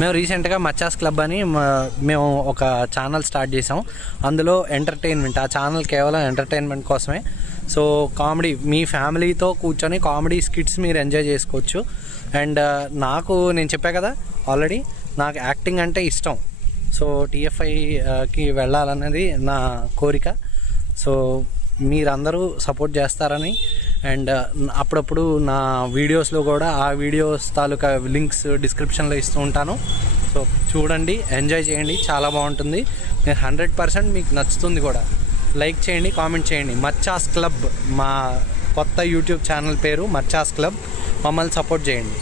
మేము రీసెంట్గా మచ్చాస్ క్లబ్ అని మేము ఒక ఛానల్ స్టార్ట్ చేసాం. అందులో ఎంటర్టైన్మెంట్, ఆ ఛానల్ కేవలం ఎంటర్టైన్మెంట్ కోసమే. సో కామెడీ, మీ ఫ్యామిలీతో కూర్చొని కామెడీ స్కిట్స్ మీరు ఎంజాయ్ చేసుకోవచ్చు. అండ్ నేను చెప్పా కదా ఆల్రెడీ, నాకు యాక్టింగ్ అంటే ఇష్టం. సో TFIకి వెళ్ళాలన్నది నా కోరిక. సో మీరందరూ సపోర్ట్ చేస్తారని, అండ్ అప్పుడప్పుడు నా వీడియోస్లో కూడా ఆ వీడియోస్ తాలూకా లింక్స్ డిస్క్రిప్షన్లో ఇస్తూ ఉంటాను. సో చూడండి, ఎంజాయ్ చేయండి, చాలా బాగుంటుంది. నేను 100% మీకు నచ్చుతుంది కూడా. లైక్ చేయండి, కామెంట్ చేయండి. మచ్చాస్ క్లబ్ మా కొత్త యూట్యూబ్ ఛానల్ పేరు మచ్చాస్ క్లబ్. మమ్మల్ని సపోర్ట్ చేయండి.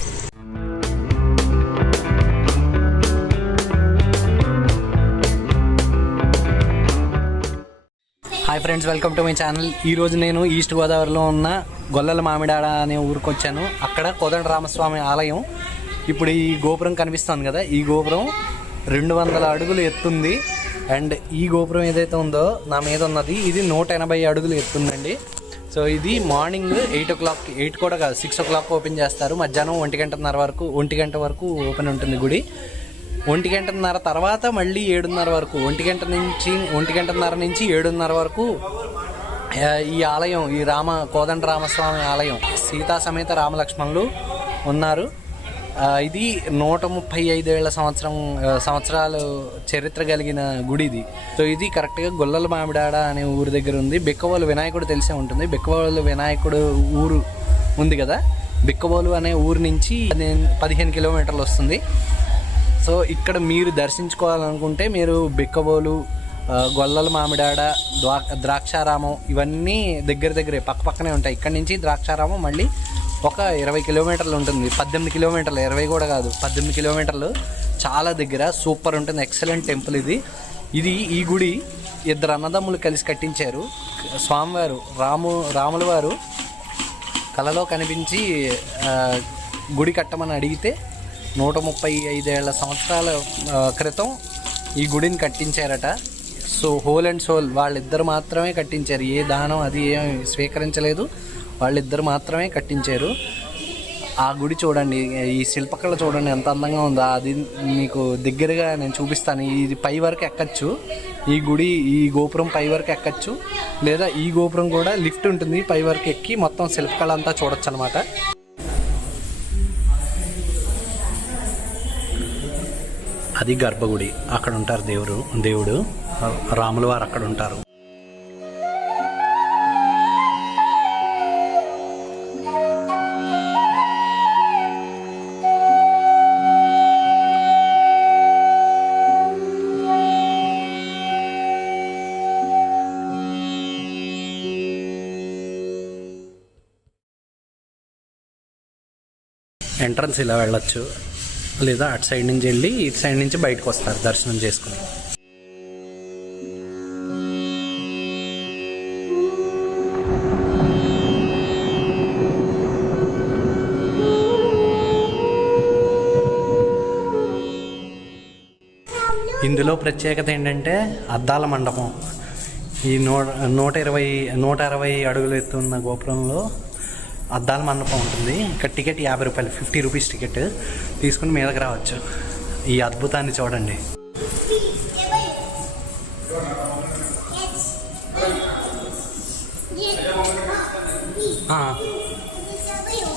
Hi friends, welcome to my channel. ఈరోజు నేను ఈస్ట్ గోదావరిలో ఉన్న గొల్లల మామిడాడ అనే ఊరికి వచ్చాను. అక్కడ కోదండరామస్వామి ఆలయం. ఇప్పుడు ఈ గోపురం కనిపిస్తుంది కదా, ఈ గోపురం 200 అడుగులు ఎత్తుంది. అండ్ ఈ గోపురం ఏదైతే ఉందో నా మీద ఉన్నది, ఇది 180 అడుగులు ఎత్తుందండి. సో ఇది మార్నింగ్ 8 o'clock, 8 కూడా కాదు, 6 o'clock ఓపెన్ చేస్తారు. మధ్యాహ్నం 1 గంట వరకు ఓపెన్ ఉంటుంది గుడి. 1 గంటన్నర తర్వాత మళ్ళీ 7:30 వరకు, 1 గంటన్నర నుంచి 7:30 వరకు ఈ ఆలయం, ఈ కోదండరామస్వామి ఆలయం, సీతా సమేత రామలక్ష్మణులు ఉన్నారు. ఇది 135 సంవత్సరాలు చరిత్ర కలిగిన గుడి ఇది. సో ఇది కరెక్ట్గా గొల్లల మామిడాడ అనే ఊరు దగ్గర ఉంది. బిక్కవోలు వినాయకుడు తెలిసే ఉంటుంది. బిక్కవోలు వినాయకుడు ఊరు ఉంది కదా, బిక్కవోలు అనే ఊరు నుంచి 15 కిలోమీటర్లు వస్తుంది. సో ఇక్కడ మీరు దర్శించుకోవాలనుకుంటే మీరు బిక్కవోలు, గొల్లల మామిడాడ, ద్రాక్షారామం ఇవన్నీ దగ్గరే పక్కనే ఉంటాయి. ఇక్కడ నుంచి ద్రాక్షారామం మళ్ళీ ఒక 20 కిలోమీటర్లు ఉంటుంది. 18 కిలోమీటర్లు, 20 కూడా కాదు, 18 కిలోమీటర్లు. చాలా దగ్గర, సూపర్ ఉంటుంది. ఎక్సలెంట్ టెంపుల్ ఇది. ఈ గుడి 2 అన్నదమ్ములు కలిసి కట్టించారు. స్వామివారు రాముల వారు కలలో కనిపించి గుడి కట్టమని అడిగితే 135 సంవత్సరాల క్రితం ఈ గుడిని కట్టించారట. సో హోల్ అండ్ సోల్ వాళ్ళిద్దరు మాత్రమే కట్టించారు. ఏ దానం అది ఏం స్వీకరించలేదు, వాళ్ళిద్దరు మాత్రమే కట్టించారు. ఆ గుడి చూడండి, ఈ శిల్పకళ చూడండి ఎంత అందంగా ఉందో. అది మీకు దగ్గరగా నేను చూపిస్తాను. ఇది పై వరకు ఎక్కచ్చు, ఈ గుడి, ఈ గోపురం పై వరకు ఎక్కచ్చు, లేదా ఈ గోపురం కూడా లిఫ్ట్ ఉంటుంది, పై వరకు ఎక్కి మొత్తం శిల్పకళ అంతా చూడొచ్చు అనమాట. అది గర్భగుడి. అక్కడ ఉంటారు దేవుడు రాముల వారు అక్కడ ఉంటారు. ఎంట్రన్స్ ఇలా వెళ్ళొచ్చు, లేదా అటు సైడ్ నుంచి వెళ్ళి ఇటు సైడ్ నుంచి బయటకు వస్తారు దర్శనం చేసుకుని. ఇందులో ప్రత్యేకత ఏంటంటే అద్దాల మండపం. ఈ 160 అడుగులు ఎత్తున్న గోపురంలో అద్దాల మండపం ఉంటుంది. ఇక్కడ టికెట్ 50 రూపాయలు, 50 రూపీస్ టికెట్ తీసుకుని మీదకి రావచ్చు. ఈ అద్భుతాన్ని చూడండి.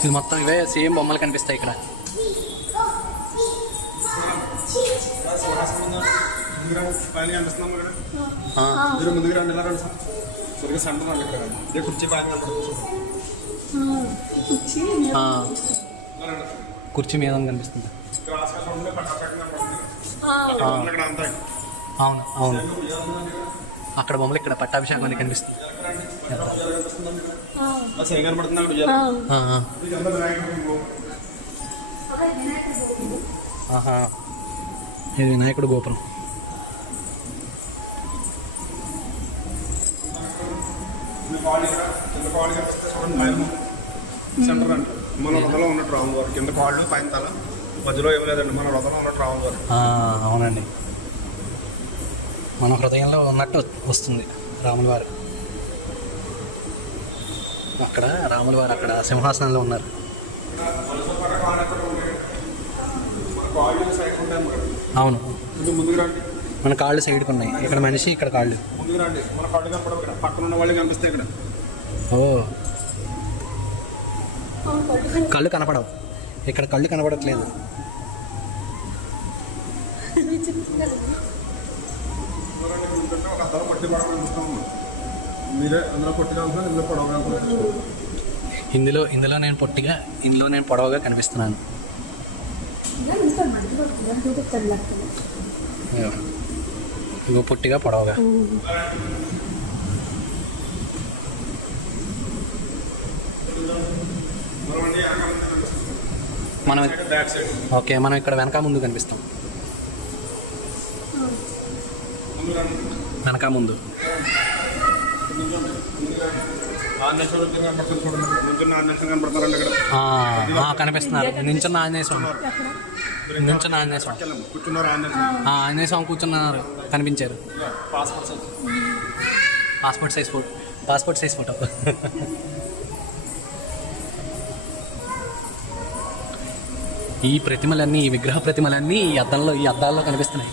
ఇది మొత్తం ఇవే సేమ్ బొమ్మలు కనిపిస్తాయి ఇక్కడ. కుర్చీ మీద కనిపిస్తుంది. అవును, అక్కడ బొమ్మలు, ఇక్కడ పట్టాభిషేకం అని కనిపిస్తుంది. ఇది వినాయకుడు గోపురం. సెంటర్ అండి. మన రథంలో ఉన్నట్టు రాముల వారు, కింద కాళ్ళు పైన తల, మధ్యలో ఏం లేదండి. మన రథంలో ఉన్నట్టు రాముల వారు. అవునండి, మన హృదయంలో ఉన్నట్టు వస్తుంది రాముల వారు. అక్కడ రాముల వారు అక్కడ సింహాసనంలో ఉన్నారు. కాళ్ళు సైడ్ ఉంటాయి అన్నమాట. అవును, ముందుకు రండి, మన కాళ్ళు సైడ్కి ఉన్నాయి. ఇక్కడ మనిషి, ఇక్కడ కాళ్ళు. ముందుకు రండి. మన కళ్ళు కనపడవు ఇక్కడ, పక్కన ఉన్న వాళ్ళు కనిపిస్తాయి ఇక్కడ. ఓ, కళ్ళు కనపడవు ఇక్కడ, కళ్ళు కనపడట్లేదు. ఒక అద్దం పట్టి పడడం మీరే అందులో పొట్టిగా ఉంటారు, ఇందులో పొడవగా ఉంటారు. ఇందులో నేను పొట్టిగా, ఇందులో నేను పొడవుగా కనిపిస్తున్నాను. ఇగో పొట్టిగా పొడవుగా. మనం ఓకే, మనం ఇక్కడ వెనక ముందు కనిపిస్తాం. వెనక ముందు కనిపిస్తున్నారు. నించున్న ఆంజనేయ స్వామి, నించున్న ఆంజనేయ స్వామి, ఆంజనేయ స్వామి కూర్చున్నారు, కనిపించారు. Passport size photo. ఈ ప్రతిమలన్నీ, ఈ విగ్రహ ప్రతిమలన్నీ ఈ అద్దాల్లో కనిపిస్తున్నాయి.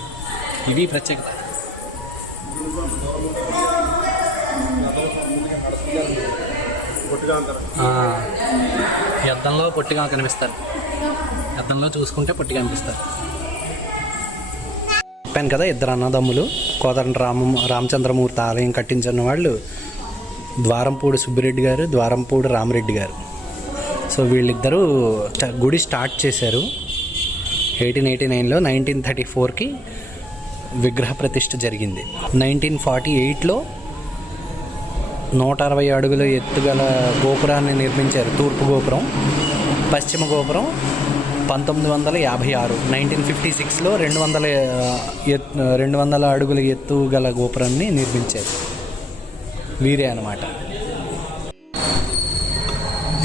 ఇవి ప్రత్యేకత. ఈ అద్దంలో పొట్టిగా కనిపిస్తారు. అద్దంలో చూసుకుంటే పొట్టిగా కనిపిస్తారు. చెప్పాను కదా, ఇద్దరు అన్నదమ్ములు కోదండ రామచంద్రమూర్తి ఆలయం కట్టించిన వాళ్ళు ద్వారంపూడి సుబ్బిరెడ్డి గారు, ద్వారంపూడి రామరెడ్డి గారు. సో వీళ్ళిద్దరూ గుడి స్టార్ట్ చేశారు 1889లో. 1934కి విగ్రహ ప్రతిష్ఠ జరిగింది. 1948లో 160 అడుగుల ఎత్తుగల గోపురాన్ని నిర్మించారు. తూర్పు గోపురం, పశ్చిమ గోపురం 1956. 1956లో 200 అడుగుల ఎత్తు గల గోపురాన్ని నిర్మించారు. వీరే అన్నమాట.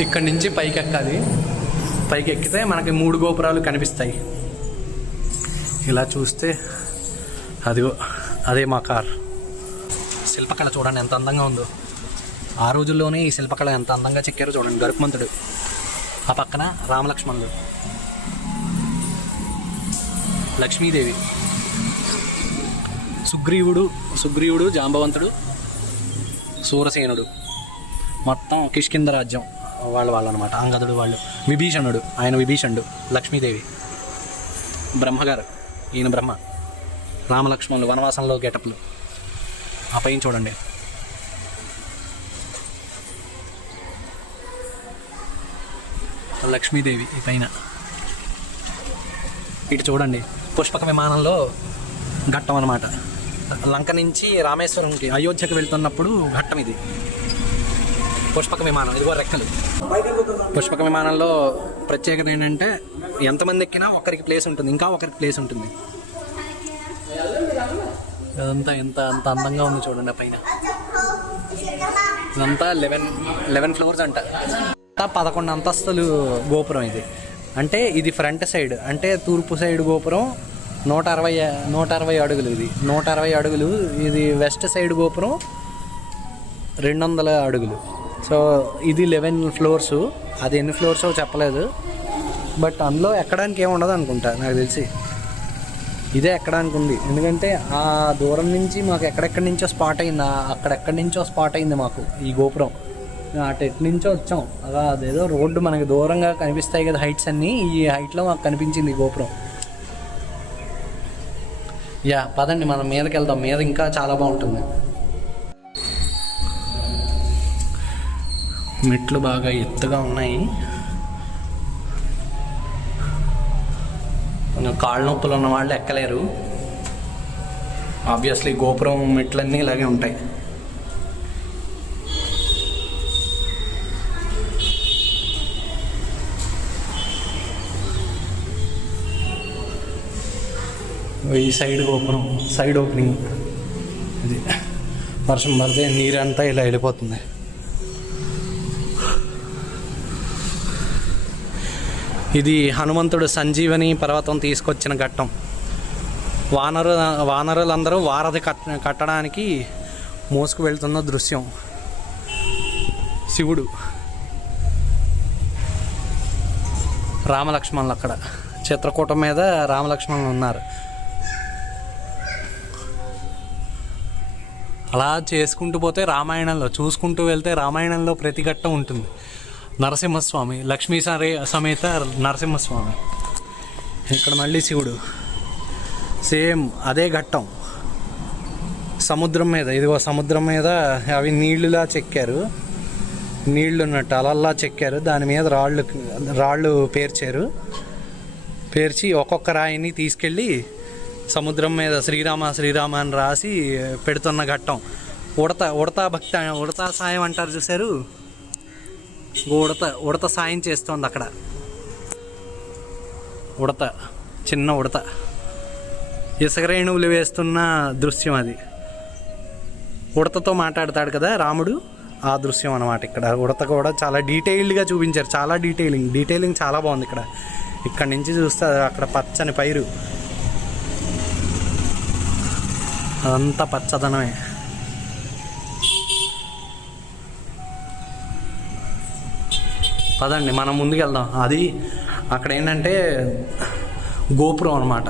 ఇక్కడి నుంచి పైకి ఎక్కాలి. పైకి ఎక్కితే మనకి 3 గోపురాలు కనిపిస్తాయి. ఇలా చూస్తే అదిగో, అదే మా కార్. శిల్పకళ చూడండి ఎంత అందంగా ఉందో. ఆ రోజుల్లోనే ఈ శిల్పకళ ఎంత అందంగా చెక్కారో చూడండి. గరుత్మంతుడు, ఆ పక్కన రామలక్ష్మణుడు, లక్ష్మీదేవి, సుగ్రీవుడు, జాంబవంతుడు, సూరసేనుడు, మొత్తం కిష్కింద రాజ్యం వాళ్ళు అనమాట. అంగదుడు వాళ్ళు, విభీషణుడు, లక్ష్మీదేవి, బ్రహ్మగారు, ఈయన బ్రహ్మ, రామలక్ష్మణులు వనవాసంలో గెటప్లు. ఆ పైన చూడండి, లక్ష్మీదేవి ఈ పైన. ఇటు చూడండి, పుష్పక విమానంలో ఘట్టం అనమాట. లంక నుంచి రామేశ్వరంకి, అయోధ్యకు వెళ్తున్నప్పుడు ఘట్టం ఇది. పుష్పక విమానం, ఇదిగో రెక్కలు. పుష్పక విమానంలో ప్రత్యేకత ఏంటంటే ఎంతమంది ఎక్కినా ఒకరికి ప్లేస్ ఉంటుంది, ఇంకా ఒకరికి ప్లేస్ ఉంటుంది. అదంతా అంత అందంగా ఉంది చూడండి. పైన ఇదంతా 11 ఫ్లోర్స్ అంట. 11 అంతస్తులు గోపురం ఇది. అంటే ఇది ఫ్రంట్ సైడ్, అంటే తూర్పు సైడ్ గోపురం 160 అడుగులు. ఇది 160 అడుగులు. ఇది వెస్ట్ సైడ్ గోపురం 200 అడుగులు. సో ఇది 11 ఫ్లోర్స్. అది ఎన్ని ఫ్లోర్స్ చెప్పలేదు, బట్ అందులో ఎక్కడానికి ఏమి ఉండదు అనుకుంటా నాకు తెలిసి. ఇదే ఎక్కడానికి ఉంది, ఎందుకంటే ఆ దూరం నుంచి మాకు ఎక్కడెక్కడి నుంచో స్పాట్ అయింది. అక్కడెక్కడి నుంచో స్పాట్ అయింది మాకు ఈ గోపురం. అటు నుంచో వచ్చాం. అలా అదేదో రోడ్డు మనకి దూరంగా కనిపిస్తాయి కదా హైట్స్ అన్నీ, ఈ హైట్లో మాకు కనిపించింది ఈ గోపురం. యా పదండి, మనం మీదకి వెళ్దాం. మీద ఇంకా చాలా బాగుంటుంది. మెట్లు బాగా ఎత్తుగా ఉన్నాయి. కాళ్ళ నొప్పులు ఉన్న వాళ్ళు ఎక్కలేరు. ఆబ్వియస్లీ గోపురం మెట్లన్నీ ఇలాగే ఉంటాయి. ఈ సైడ్ గోపురం, సైడ్ ఓపెనింగ్. ఇది వర్షం పడితే నీరంతా ఇలా వెళ్ళిపోతుంది. ఇది హనుమంతుడు సంజీవని పర్వతం తీసుకొచ్చిన ఘట్టం. వానరులందరూ వారధి కట్టడానికి మోసుకు వెళ్తున్న దృశ్యం. శివుడు, రామలక్ష్మణులు అక్కడ చిత్రకూటం మీద రామలక్ష్మణులు ఉన్నారు. అలా చేసుకుంటూ పోతే రామాయణంలో చూసుకుంటూ వెళ్తే రామాయణంలో ప్రతి ఘట్టం ఉంటుంది. నరసింహస్వామి, లక్ష్మీ సమేత నరసింహస్వామి. ఇక్కడ మళ్ళీ శివుడు, సేమ్ అదే ఘట్టం. సముద్రం మీద, ఇదిగో సముద్రం మీద అవి నీళ్ళులా చెక్కారు, నీళ్లు ఉన్నట్టు అలల్లా చెక్కారు. దాని మీద రాళ్ళు పేర్చి ఒక్కొక్క రాయిని తీసుకెళ్ళి సముద్రం మీద శ్రీరామ అని రాసి పెడుతున్న ఘట్టం. ఉడతా సాయం అంటారు చూసారు, ఉడత సాయం చేస్తోంది అక్కడ. చిన్న ఉడత ఇసుక రేణువులు వేస్తున్న దృశ్యం అది. ఉడతతో మాట్లాడతాడు కదా రాముడు, ఆ దృశ్యం అన్నమాట. ఇక్కడ ఉడత కూడా చాలా డీటెయిల్డ్గా చూపించారు, చాలా డీటెయిలింగ్ చాలా బాగుంది. ఇక్కడ నుంచి చూస్తే అక్కడ పచ్చని పైరు, అదంతా పచ్చదనమే. పదండి మనం ముందుకు వెళ్దాం. అది అక్కడ ఏంటంటే గోపురం అన్నమాట.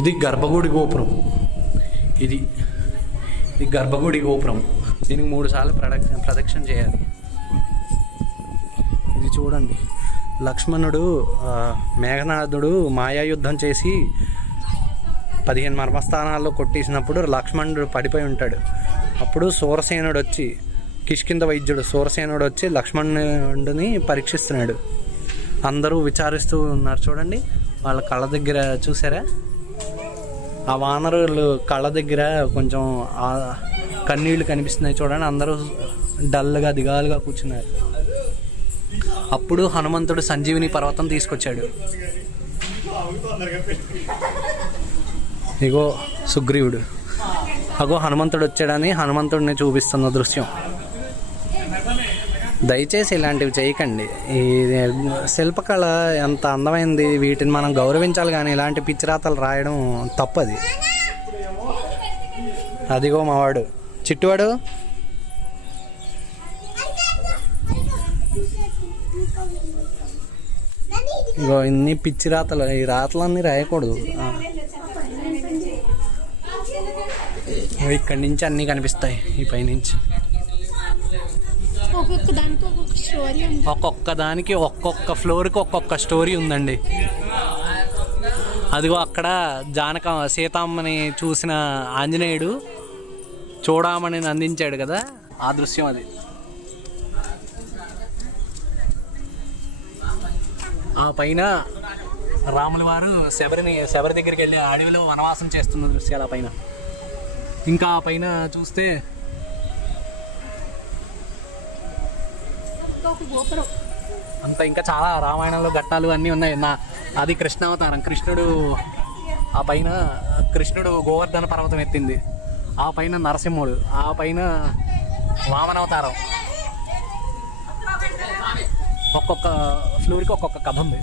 ఇది గర్భగుడి గోపురం. ఇది గర్భగుడి గోపురం. దీనికి 3 సార్లు ప్రదక్షిణ చేయాలి. ఇది చూడండి, లక్ష్మణుడు మేఘనాథుడు మాయాయుద్ధం చేసి 15 మర్మస్థానాల్లో కొట్టేసినప్పుడు లక్ష్మణుడు పడిపోయి ఉంటాడు. అప్పుడు సూరసేనుడు వచ్చి, కిష్కింద వైద్యుడు సూరసేనుడు వచ్చి లక్ష్మణుడిని పరీక్షిస్తున్నాడు. అందరూ విచారిస్తూ ఉన్నారు చూడండి. వాళ్ళ కళ్ళ దగ్గర చూసారా, ఆ వానరులు కళ్ళ దగ్గర కొంచెం కన్నీళ్లు కనిపిస్తున్నాయి చూడండి. అందరూ డల్గా దిగాలుగా కూర్చున్నారు. అప్పుడు హనుమంతుడు సంజీవిని పర్వతం తీసుకొచ్చాడు. ఇగో సుగ్రీవుడు, అగో హనుమంతుడు వచ్చాడని హనుమంతుడిని చూపిస్తున్న దృశ్యం. దయచేసి ఇలాంటివి చేయకండి. ఈ శిల్పకళ ఎంత అందమైంది, వీటిని మనం గౌరవించాలి. కానీ ఇలాంటి పిచ్చిరాతలు రాయడం తప్పది. అదిగో మావాడు చిట్టువాడు. ఇగో ఇన్ని పిచ్చి రాతలు, ఈ రాతలన్నీ రాయకూడదు. ఇక్కడి నుంచి అన్నీ కనిపిస్తాయి. ఈ పైనుంచి ఒక్కొక్క దానికి ఒక్కొక్క ఫ్లోర్కి ఒక్కొక్క స్టోరీ ఉందండి. అదిగో అక్కడ సీతమ్మని చూసిన ఆంజనేయుడు చూడమని అందించాడు కదా, ఆ దృశ్యం అది. ఆ పైన రాముల వారు శబరి దగ్గరికి వెళ్ళి అడవిలో వనవాసం చేస్తున్న దృశ్యాలు ఆ పైన. ఇంకా ఆ పైన చూస్తే అంత ఇంకా చాలా రామాయణంలో ఘట్టాలు అన్నీ ఉన్నాయి. అది కృష్ణావతారం. ఆ పైన కృష్ణుడు గోవర్ధన పర్వతం ఎత్తింది. ఆ పైన నరసింహుడు, ఆ పైన వామనావతారం. ఒక్కొక్క ఫ్లోర్కి ఒక్కొక్క కథ ఉంది.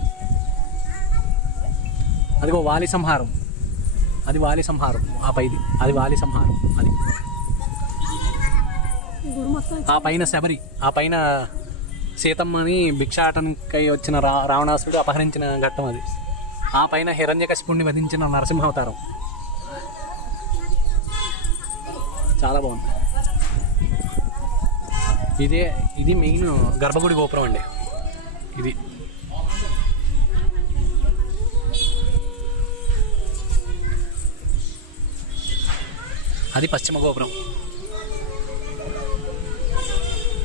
అదిగో వాలి సంహారం, అది వాలి సంహారం. ఆ పైది అది వాలి సంహారం. అది ఆ పైన శబరి, ఆ పైన సీతమ్మని భిక్షాటనకై వచ్చిన రావణాసుడు అపహరించిన ఘట్టం అది. ఆ పైన హిరణ్యకశిపుణ్ణి వధించిన నరసింహావతారం. చాలా బాగుంది. ఇది మెయిన్ గర్భగుడి గోపురం అండి. ఇది అది పశ్చిమ గోపురం.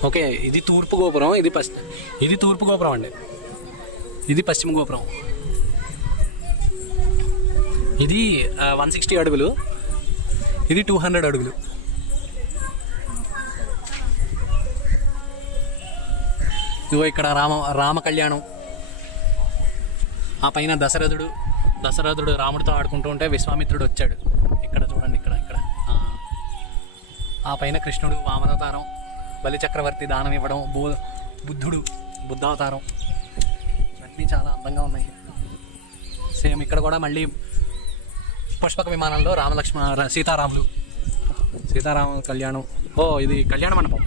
ఓకే, ఇది తూర్పు గోపురం. ఇది తూర్పు గోపురం అండి. ఇది పశ్చిమ గోపురం. ఇది 160 అడుగులు, ఇది 200 అడుగులు. ఇదిగో ఇక్కడ రామ కళ్యాణం. ఆ పైన దశరథుడు రాముడితో ఆడుకుంటూ ఉంటే విశ్వామిత్రుడు వచ్చాడు. ఇక్కడ చూడండి, ఇక్కడ ఆ పైన కృష్ణుడు వామనావతారం, బలిచక్రవర్తి దానం ఇవ్వడం, బుద్ధావతారం. ఇవన్నీ చాలా అందంగా ఉన్నాయి. సేమ్ ఇక్కడ కూడా మళ్ళీ పుష్పక విమానంలో సీతారామ కళ్యాణం. ఇది కళ్యాణ మండపం,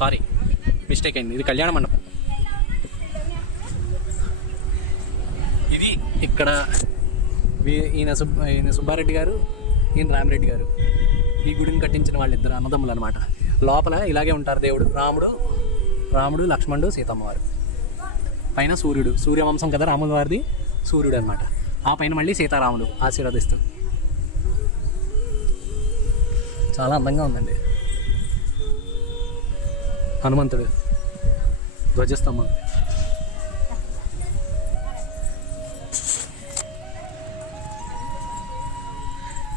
సారీ మిస్టేక్ అయింది. ఇది కళ్యాణ మండపం. ఇక్కడ ఈయన సుబ్బారెడ్డి గారు, ఈయన రామిరెడ్డి గారు. ఈ గుడిని కట్టించిన వాళ్ళిద్దరు అన్నదమ్ములు అనమాట. లోపల ఇలాగే ఉంటారు దేవుడు, రాముడు లక్ష్మణుడు సీతమ్మ వారు. పైన సూర్యుడు, సూర్యవంశం కదా రాముల వారిది, సూర్యుడు అనమాట. ఆ పైన మళ్ళీ సీతారాములు ఆశీర్వదిస్తూ. చాలా అందంగా ఉందండి. హనుమంతుడు, ధ్వజస్తంభం.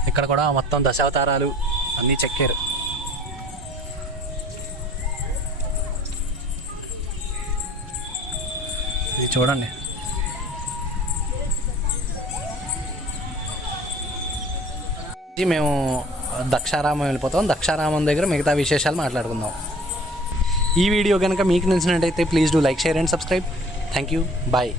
ఇక్కడ కూడా మొత్తం దశావతారాలు అన్నీ చెక్కారు. ఇది చూడండి. మేము దక్షారామం వెళ్ళిపోతాం. దక్షారామం దగ్గర మిగతా విశేషాలు మాట్లాడుకుందాం. ఈ వీడియో కనుక మీకు నచ్చినట్టయితే please do like, share and subscribe. Thank you. Bye.